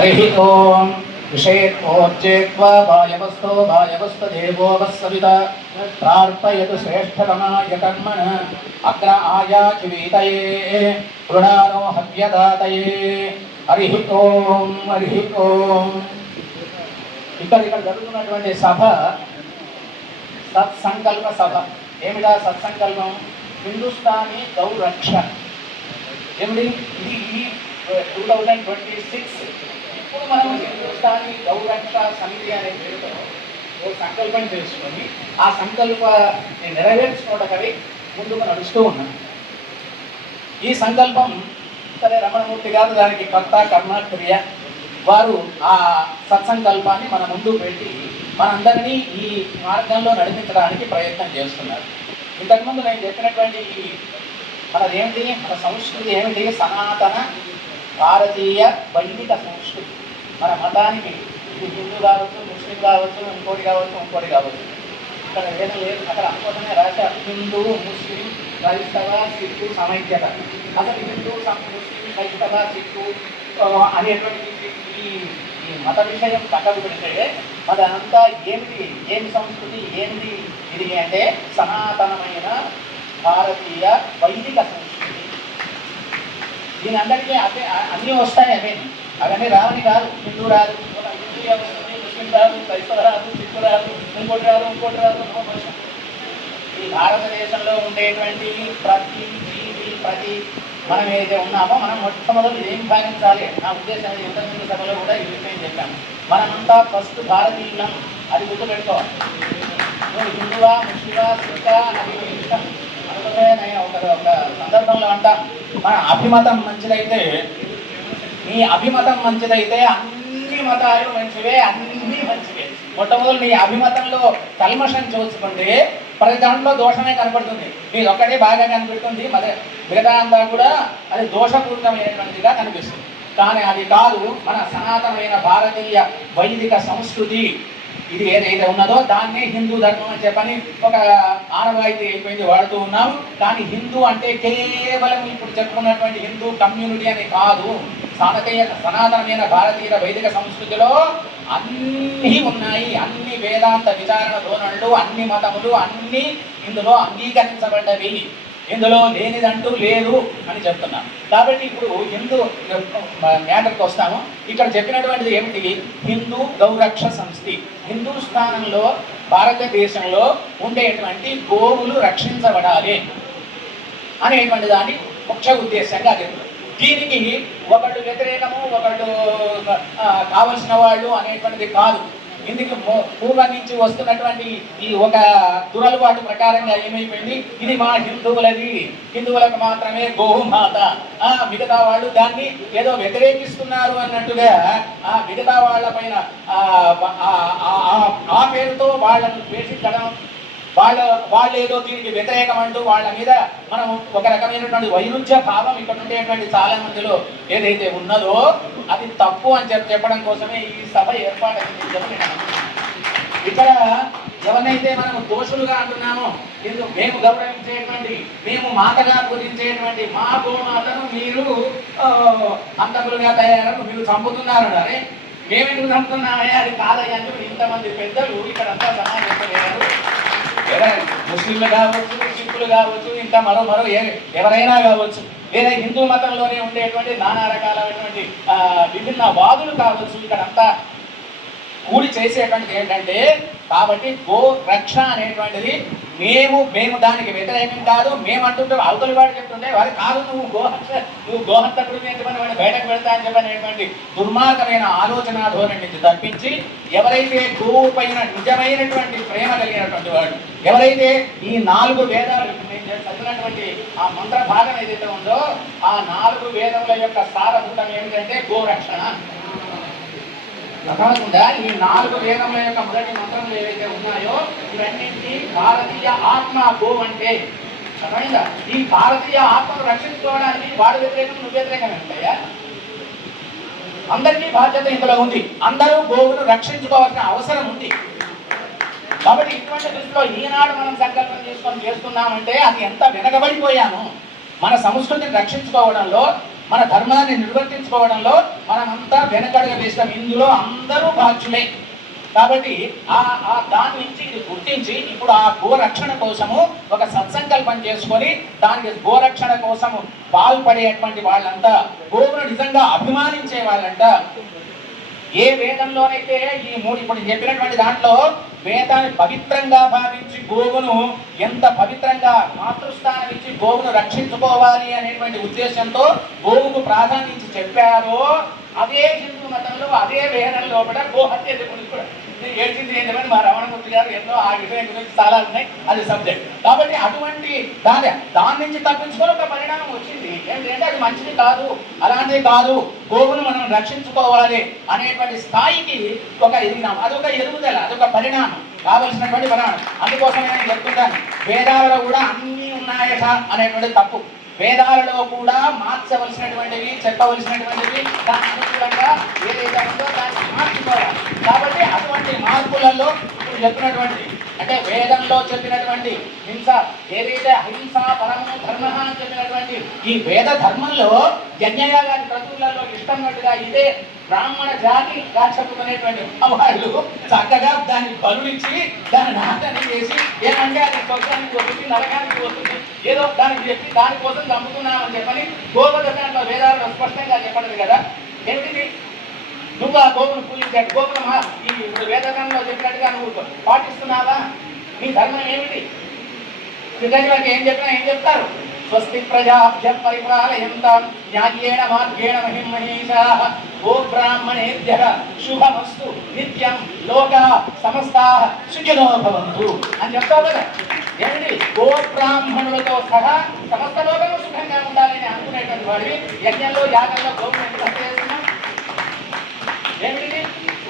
हरि ओम विषेत्वोच्चेत्वा वायवस्तो वायवस्तदेवो वस्सविता प्रार्थयतु श्रेष्ठतमाय कर्मण अग्र आयाचिवीतये कृणानो हव्यदातये हरि ओम हरि ओम। ఇక్కడ జరుగుతున్నటువంటి సభ సత్సంకల్ప సభ. ఏమిటా సత్సంకల్పం? హిందుస్థానీ గౌరక్ష. ఏమిటి ఇది? 2026 ఇప్పుడు మనం హిందుస్థానీ గౌరక్ష సమితి అనే పేరుతో ఓ సంకల్పం చేసుకొని ఆ సంకల్పాన్ని నెరవేర్చుకోవడానికి ముందుకు నడుస్తూ ఉన్నాం. ఈ సంకల్పం సరే రమణమూర్తి గారు దానికి కర్త కర్మ క్రియ వారు ఆ సత్సంకల్పాన్ని మన ముందు పెట్టి మనందరినీ ఈ మార్గంలో నడిపించడానికి ప్రయత్నం చేస్తున్నారు. ఇంతకుముందు నేను చెప్పినటువంటి మనదేమిటి, మన సంస్కృతి ఏమిటి? సనాతన భారతీయ వైదిక సంస్కృతి. మన మతానికి ఇది హిందూ కావచ్చు, ముస్లిం కావచ్చు, ఇంకోటి కావచ్చు. ఇక్కడ వేదం లేదు. అక్కడ అనుకోవడమే రాశారు హిందూ, ముస్లిం, క్రైస్తవ, సిక్కు సమైక్యత. అసలు హిందూ, ముస్లిం, క్రైస్తవ, సిక్కు అనేటువంటి ఈ మత విషయం పక్కకు పెడితే అదంతా ఏమిటి, ఏమి సంస్కృతి, ఏమిటి ఇది అంటే సనాతనమైన భారతీయ వైదిక సంస్కృతి. దీని అందరికీ అన్నీ వస్తాయి. అవన్నీ రావని కాదు. హిందూ రాదు, హిందూ వస్తుంది, ముస్లిం రాదు, క్రైస్తవ రాదు, సిక్కు రాదు, ఇంకోటి రాదు. ఈ భారతదేశంలో ఉండేటువంటి ప్రతి జీవి, ప్రతి మనం ఏదైతే ఉన్నామో మనం మొట్టమొదటి ఏం భావించాలి? నా ఉద్దేశం ఇంతకుముందు సభలో కూడా ఈ విషయం చెప్పాను. మనమంతా ఫస్ట్ భారతీయులం, అది గుర్తుపెట్టుకోవాలి. నువ్వు హిందువా, ముస్లిమా, సిక్కా అది ఇష్టం అనుకుంటే నేను ఒక సందర్భంలో అంటా, మన అభిమతం మంచిదైతే, నీ అభిమతం మంచిదైతే అన్ని మతాలు మంచివే, అన్నీ మంచివే. మొట్టమొదటి నీ అభిమతంలో కల్మషం చూసుకుంటే ప్రతి దాంట్లో దోషమే కనపడుతుంది. నీది ఒక్కటే బాగా కనిపెడుతుంది, మిగతా అంతా కూడా అది దోషపూరితమైనటువంటిదిగా కనిపిస్తుంది. కానీ అది కాదు. మన సనాతనమైన భారతీయ వైదిక సంస్కృతి ఇది ఏదైతే ఉన్నదో దాన్నే హిందూ ధర్మం అని చెప్పని ఒక ఆనవాయితీ అయిపోయింది, వాడుతూ ఉన్నాం. కానీ హిందూ అంటే కేవలం ఇప్పుడు చెప్పుకున్నటువంటి హిందూ కమ్యూనిటీ అని కాదు. సనాతనమైన భారతీయ వైదిక సంస్కృతిలో అన్నీ ఉన్నాయి. అన్ని వేదాంత విచారణ ధోరణులు, అన్ని మతములు అన్నీ ఇందులో అంగీకరించబడ్డవి. ఇందులో లేనిదంటూ లేదు అని చెప్తున్నాం. కాబట్టి ఇప్పుడు హిందూ మ్యాటర్కి వస్తాము. ఇక్కడ చెప్పినటువంటిది ఏమిటి? హిందూ గౌరక్ష సంస్థి. హిందూస్థానంలో భారతదేశంలో ఉండేటువంటి గోవులు రక్షించబడాలి అనేటువంటి దాన్ని ముఖ్య ఉద్దేశంగా చెప్తారు. దీనికి ఒకళ్ళు వ్యతిరేకము, ఒకళ్ళు కావలసిన వాళ్ళు అనేటువంటిది కాదు. ఇందుకు పూర్వం నుంచి వస్తున్నటువంటి ఈ ఒక దురలవాటు ప్రకారంగా ఏమైపోయింది, ఇది మా హిందువులది, హిందువులకు మాత్రమే గోమాత, మిగతా వాళ్ళు దాన్ని ఏదో వ్యతిరేకిస్తున్నారు అన్నట్టుగా ఆ మిగతా వాళ్ళ పైన ఆ పేరుతో వాళ్ళను ద్వేషించడం, వాళ్ళు ఏదో దీనికి వ్యతిరేకం అంటూ వాళ్ళ మీద మనం ఒక రకమైనటువంటి వైరుధ్య భావం ఇక్కడ ఉండేటువంటి చాలా మందిలో ఏదైతే ఉన్నదో అది తప్పు అని చెప్పడం కోసమే ఈ సభ ఏర్పాటైంది. ఇక్కడ ఎవరినైతే మనం దోషులుగా అంటున్నామో, మేము గౌరవించేటువంటి, మేము మాతగా పూజించేటువంటి మా గోమాతను మీరు హంతకులుగా తయారు, మీరు చంపుతున్నారు. అరే మేమెందుకు చంపుతున్నామే? అది కాదయ్యా అని ఇంతమంది పెద్దలు ఇక్కడంతా సమావేశమయ్యారు. ముస్లింలు కావచ్చు, సిక్కులు కావచ్చు, ఇంకా మరో ఎవరైనా కావచ్చు, లేదా హిందూ మతంలోనే ఉండేటువంటి నానా రకాలైనటువంటి విభిన్న వాదులు కావచ్చు, ఇక్కడంతా కూడి చేసేటువంటిది ఏంటంటే, కాబట్టి గో రక్ష అనేటువంటిది మేము దానికి వ్యతిరేకం కాదు. మేము అంటుంటే అవతలి వాడు చెప్తుంటే వాడు కాదు, నువ్వు గోహంతకుడు చెప్పని వాడిని బయటకు పెడతా అని చెప్పనేటువంటి దుర్మార్గమైన ఆలోచన ధోరణి నుంచి తప్పించి, ఎవరైతే గోవు పైన నిజమైనటువంటి ప్రేమ కలిగినటువంటి వాడు, ఎవరైతే ఈ 4 వేదాలు చదివినటువంటి ఆ మంత్ర భాగం ఏదైతే ఉందో ఆ 4 వేదముల యొక్క సారభూతం ఏమిటంటే గోరక్షణ. కాకుండా ఈ 4 వేదముల యొక్క మొదటి మంత్రములు ఏవైతే ఉన్నాయో ఇవన్నింటి భారతీయ ఆత్మ గో అంటే అర్థమైందా? ఈ భారతీయ ఆత్మను రక్షించుకోవడానికి వాడు వ్యతిరేకం, నువ్వు వ్యతిరేకం ఉంటాయా? అందరికీ బాధ్యత ఇందులో ఉంది. అందరూ గోవును రక్షించుకోవాల్సిన అవసరం ఉంది. కాబట్టి ఇటువంటి దృష్టిలో ఈనాడు మనం సంకల్పం చేసుకొని చేస్తున్నామంటే అది ఎంత వెనకబడిపోయాము. మన సంస్కృతిని రక్షించుకోవడంలో మన ధర్మాన్ని నిర్వర్తించుకోవడంలో మనమంతా వెనకడుగు వేస్తాం. ఇందులో అందరూ బాధ్యులే. కాబట్టి దాని నుంచి ఇది గుర్తించి ఇప్పుడు ఆ గోరక్షణ కోసము ఒక సత్సంకల్పం చేసుకొని దానికి గోరక్షణ కోసము పాల్పడేటువంటి వాళ్ళంతా, గోవును నిజంగా అభిమానించే వాళ్ళంట. ఏ వేదంలోనైతే ఈ మూడు ఇప్పుడు చెప్పినటువంటి దాంట్లో వేదాన్ని పవిత్రంగా భావించి గోవును ఎంత పవిత్రంగా మాతృస్థానం ఇచ్చి గోవును రక్షించుకోవాలి అనేటువంటి ఉద్దేశంతో గోవుకు ప్రాధాన్యత చెప్పారో అదే హిందూ మతంలో అదే వేదంలో కూడా గోహత్య గురించి కూడా ఏడ్చింది ఏంటంటే మా రమణమూర్తి గారు ఎన్నో ఆ విషయం గురించి చాలా ఉన్నాయి, అది సబ్జెక్ట్. కాబట్టి అటువంటి దాని నుంచి తప్పించుకొని ఒక పరిణామం వచ్చింది ఏంటంటే అది మంచిది కాదు, అలాంటిది కాదు, గోవును మనం రక్షించుకోవాలి అనేటువంటి స్థాయికి ఒక ఎదిగినాం. అదొక ఎదుగుదల, అదొక పరిణామం, కావలసినటువంటి పరిణామం. అందుకోసమే నేను చెప్తుంటాను, వేదాలలో కూడా అన్నీ ఉన్నాయట అనేటువంటి తప్పు. వేదాలలో కూడా మార్చవలసినటువంటివి, చెప్పవలసినటువంటివి దాని అనుకూలంగా ఏదైతే ఉందో దాన్ని మార్చుకోవాలి. కాబట్టి అటువంటి మార్పులలో ఇప్పుడు చెప్పినటువంటి అంటే వేదంలో చెప్పినటువంటి హింస ఏదైతే అహింస పరమో ధర్మ అని చెప్పినటువంటి ఈ వేద ధర్మంలో యజ్ఞయాగాది క్రతువులలో ఇష్టమైనట్టుగా ఇదే బ్రాహ్మణ జాతి చెప్పుకునేటువంటి వాళ్ళు చక్కగా దాన్ని బలుడిచ్చి దాన్ని నాశనం చేసి ఏమంటే అది స్వర్గానికి వస్తుంది, నరకానికి వస్తుంది, ఏదో దానికి చెప్పి దానికోసం చంపుతున్నామని చెప్పని గోపదర్శనంలో వేదాలలో స్పష్టంగా చెప్పలేదు కదా. ఏమిటి నువ్వు ఆ గోపును పూజించాడు, గోపును ఈ వేదకాలంలో చెప్పినట్టుగా నువ్వు పాటిస్తున్నావా? నీ ధర్మం ఏమిటి? కృతజ్ఞతకి ఏం చెప్పినా ఏం చెప్తారు? స్వస్తి ప్రజాభ్య పరిపాలయంతాం న్యాయేణ మార్గేణ మహిమహీషాః గో బ్రాహ్మణేభ్యః శుభమస్తు నిత్యం లోకాః సమస్తాః సుఖినో భవంతు అని చెప్తావు కదా. ఏమిటి? గో బ్రాహ్మణులతో సహా సమస్త లోకము సుఖంగా ఉండాలని అనుకునేటువంటి వాడివి యజ్ఞంలో యాగంలో గోపును ఎందుకు హత్య చేస్తున్నాం? ఏమిటి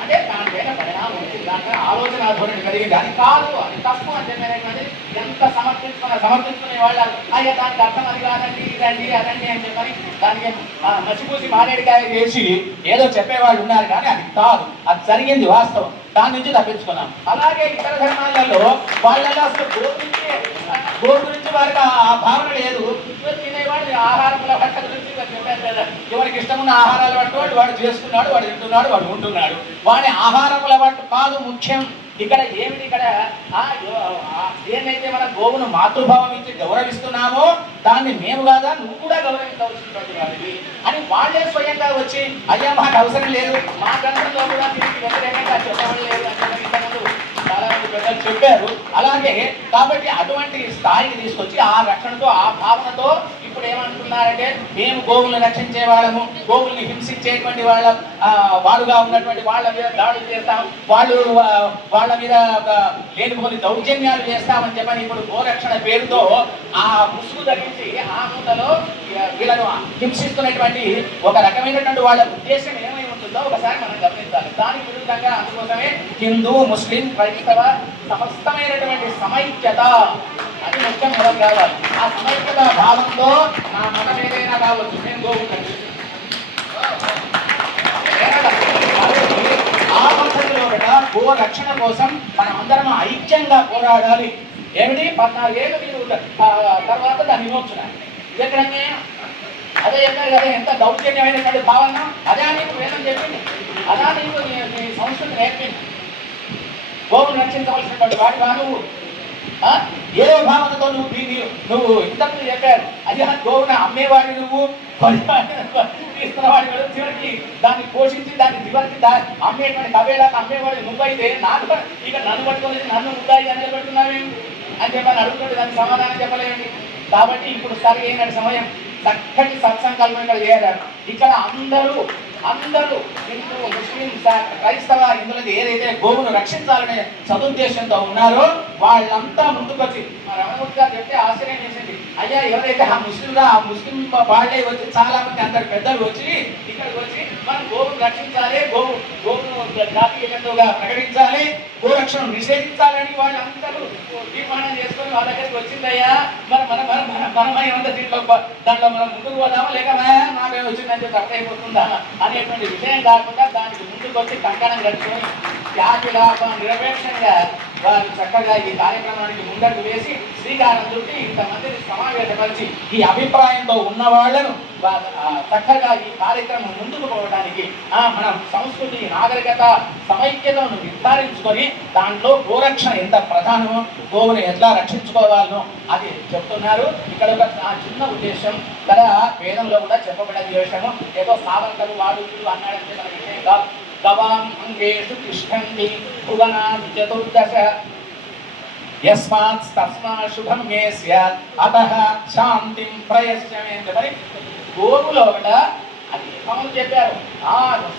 అంటే దాని మీద పరిణామం వచ్చింది, దాని ఆలోచన ధోరణి కలిగింది. అది కాదు, అది తప్పు అని చెప్పినటువంటి ఎంత సమర్థించుకునే వాళ్ళు అయ్యా దానికి అర్థం అది కాదండి, ఇదండి అదండి అని చెప్పని దానికి మసిపూసి మారేడికాయ చేసి ఏదో చెప్పేవాళ్ళు ఉన్నారు, కానీ అది కాదు, అది జరిగింది వాస్తవం. దాని నుంచి తప్పించుకున్నాం. అలాగే ఇతర ధర్మాలలో వాళ్ళలో అసలు గోవు గురించి వారికి ఆ భావన లేదు. తినేవాడు ఆహారముల భర్త గురించి చెప్పారు కదా, ఎవరికి ఇష్టమున్న ఆహారాలు పట్టుకోడు, వాడు చేసుకున్నాడు, వాడు తింటున్నాడు, వాడు ఉంటున్నాడు. వాడి ఆహారముల పట్టు కాదు ముఖ్యం. ఇక్కడ ఏమిటి? ఇక్కడ ఏదైతే మనం గోవును మాతృభావం ఇచ్చి గౌరవిస్తున్నామో దాన్ని మేము కాదా నువ్వు కూడా గౌరవించవలసినటువంటి వాడివి అని వాళ్ళే స్వయంగా వచ్చి అయ్యా మాకు అవసరం లేదు, మా గ్రంథంలో కూడా దీనికి వ్యతిరేకంగా చెప్పడం లేదు అని ఇంతకుముందు చాలా మంది పెద్దలు చెప్పారు. అలాగే కాబట్టి అటువంటి స్థాయికి తీసుకొచ్చి ఆ రక్షణతో ఆ భావనతో ఇప్పుడు ఏమంటున్నారంటే మేము గోవులను రక్షించే వాళ్ళము, గోవుల్ని హింసించేటువంటి వాడుగా ఉన్నటువంటి వాళ్ళ మీద దాడులు చేస్తాం, వాళ్ళ మీద లేనిపోని దౌర్జన్యాలు చేస్తామని చెప్పని ఇప్పుడు గోరక్షణ పేరుతో ఆ ముసుగు ధరించి ఆ మూటలో వీళ్ళను హింసిస్తున్నటువంటి ఒక రకమైనటువంటి వాళ్ళ ఉద్దేశం ఏమై ఉంటుందో ఒకసారి మనం గమనించాలి. దానికి విరుద్ధంగా అందుకోసమే హిందూ ముస్లిం క్రైస్తవ సమస్తమైనటువంటి సమైక్యత అది ముఖ్యం మనం కావాలి. ఆ సమైక్యత భావంతో నా మతం ఏదైనా కావచ్చు, నేను గోవుంటాను ఆ పద్ధతిలో కూడా గో రక్షణ కోసం మనం అందరం ఐక్యంగా పోరాడాలి. ఏమిటి? 14 ఏళ్ళు మీరు తర్వాత దాన్ని విమోచన ఎక్కడనే అదే చెప్పారు కదా, ఎంత దౌర్జన్యమైనటువంటి భావన. అదే నీకు వేదం చెప్పింది, అలా నీకు నీ సంస్కృతి నేర్పింది. గోవును రక్షించవలసినటువంటి వాడివా నువ్వు? ఏదో భావనతో నువ్వు ఇంతకు చెప్పారు అది గోవును అమ్మేవాడి నువ్వు, తీసుకున్నవాడి చివరికి దాన్ని పోషించి దాన్ని చివరికి అమ్మేటువంటి కబేలాగా అమ్మేవాడు నువ్వైతే నాకు ఇక నన్ను పట్టుకొని నన్ను ముద్దాయి అని పెడుతున్నావేమి అని చెప్పని అడుగుతుంటే దానికి సమాధానం చెప్పలేండి. కాబట్టి ఇప్పుడు సరి అయిన సమయం చక్కటి సత్సంకల్పం ఇక్కడ చేయాలి. ఇక్కడ అందరూ హిందూ ముస్లిం క్రైస్తవ హిందువులకి ఏదైతే గోవును రక్షించాలనే సదుద్దేశంతో ఉన్నారో వాళ్ళంతా ముందుకొచ్చి మా రమణమూర్తి గారు చెప్తే ఆశ్చర్యం చేసింది. అయ్యా ఎవరైతే ఆ ముస్లిం వాళ్ళే వచ్చి చాలా మంది అందరు పెద్దలు వచ్చి ఇక్కడికి వచ్చి మనం గోవును రక్షించాలి, గోవును జాతీయ జంతువుగా ప్రకటించాలి, గోరక్షణ నిషేధించాలని వాళ్ళందరూ తీర్మానం చేసుకొని వాళ్ళ దగ్గరికి వచ్చిందయ్యా. మనమేమంతా దాంట్లో మనం ముందుకు పోదామా లేక నాకే వచ్చిందని చెప్పి అర్థమైపోతుందా అనేటువంటి విషయం కాకుండా దానికి ముందుకు వచ్చి కంకణం కట్టుకొని త్యాగి లాభం నిరపేక్షంగా వారు చక్కగా ఈ కార్యక్రమానికి ముందడుగు వేసి శ్రీకారం చుట్టి ఇంతమందిని సమావేశపరిచి ఈ అభిప్రాయంతో ఉన్న వాళ్ళను చక్కగా ఈ కార్యక్రమం ముందుకు పోవడానికి మనం సంస్కృతి నాగరికత సమైక్యతను నిర్ధారించుకొని దాంట్లో గోరక్షణ ఎంత ప్రధానమో గోవుని ఎట్లా రక్షించుకోవాలనో అది చెప్తున్నారు. ఇక్కడ ఒక చిన్న ఉద్దేశం కదా, వేదంలో కూడా చెప్పబడిన విషయము ఏదో సావర్కరు వాడు అన్నాడంటే మన విషయం కాదు. గవాం అంగేషు తిష్టంతి భువనా చతుర్దశ యస్మాత్ తస్మాత్ శుభం మే స్యాత్ అతః శాంతిం ప్రయస్యమే అంటే మరి గోవులో అది ఏమని చెప్పారు,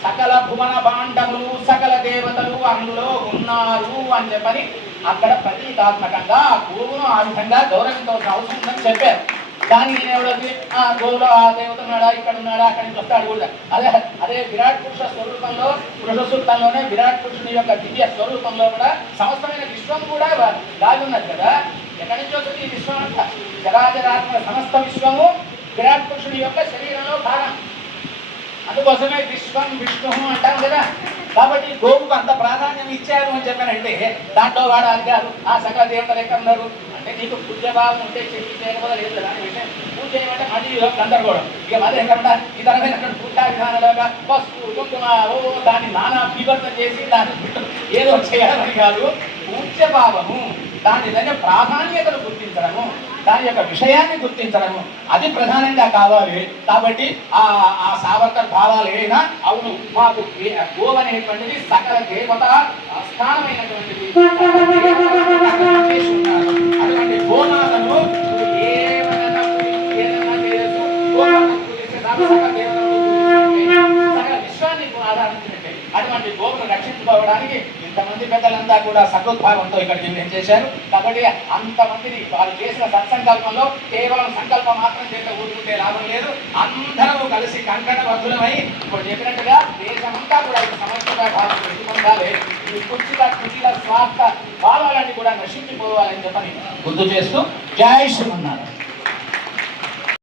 సకల భువన భాండములు సకల దేవతలు అందులో ఉన్నారు అని చెప్పని అక్కడ ప్రతీకాత్మకంగా ఆ గోవును ఆ విధంగా గౌరవించవలసిన అవసరం ఉందని చెప్పారు. దానికి నేనేవాళ్ళకి గోవులో ఆ దేవత ఉన్నాడా, ఇక్కడ ఉన్నాడా, అక్కడి నుంచి వస్తాడు కూడా. అదే విరాట్ పురుష స్వరూపంలో పురుష సూక్తంలోనే విరాట్ పురుషుని యొక్క దివ్య స్వరూపంలో కూడా సమస్తమైన విశ్వం కూడా దాగి ఉన్నది కదా. ఎక్కడి నుంచి వస్తుంది ఈ విశ్వం అంతా? చరాచరాత్మక సమస్త విశ్వము విరాట్ పురుషుని యొక్క శరీరంలో భాగం. అందుకోసమే విశ్వం విష్ణు అంటాం కదా. కాబట్టి గోవుకు అంత ప్రాధాన్యం ఇచ్చారు అని చెప్పానంటే దాంట్లో వాడు అడిగారు ఆ సకల దేవతలు ఎక్కడ ఉన్నారు అంటే నీకు పూజ్యభావం ఉంటే చెయ్యి చేయకపోతే లేదు కదా అని విషయం. పూజ చేయమంటే మళ్ళీ గందరగోళం. ఇక మళ్ళీ ఎక్కడ ఇతరమైన పూజా విధానాలుగా పసుపు కుంకుమ దాన్ని నానా వివర్తం చేసి దాన్ని ఏదో చేయాలని కాదు. పూజ్యభావము దాని దగ్గర ప్రాధాన్యతను గుర్తించడము, దాని యొక్క విషయాన్ని గుర్తించడము అది ప్రధానంగా కావాలి. కాబట్టి ఆ సావర్కర్ భావాలు ఏమైనా అవును మాకు గోవు అనేటువంటిది సకల దేవత స్థానమైనటువంటిది. అటువంటి గోమాతను ఏమైనా చేయొచ్చు. సకల విశ్వాన్ని ఆధారించినట్టే అటువంటి గోవును రక్షించుకోవడానికి ఇంతమంది పెద్దలంతా కూడా సకృద్భావంతో ఇక్కడికి ఏం చేశారు. కాబట్టి అంతమందిని వారు చేసిన సత్సంకల్పంలో కేవలం సంకల్పం మాత్రం చేస్తే ఊరుకుంటే లాభం లేదు. అందరూ కలిసి కంకణబద్ధులమై ఇప్పుడు చెప్పినట్టుగా దేశమంతా కూడా సమస్య భావం ప్రతిబంధాలే ఈ కుచిల స్వార్థ భావాలన్నీ కూడా నశించిపోవాలని చెప్పని గుర్తు చేస్తూ జై శ్రీమన్నారాయణ.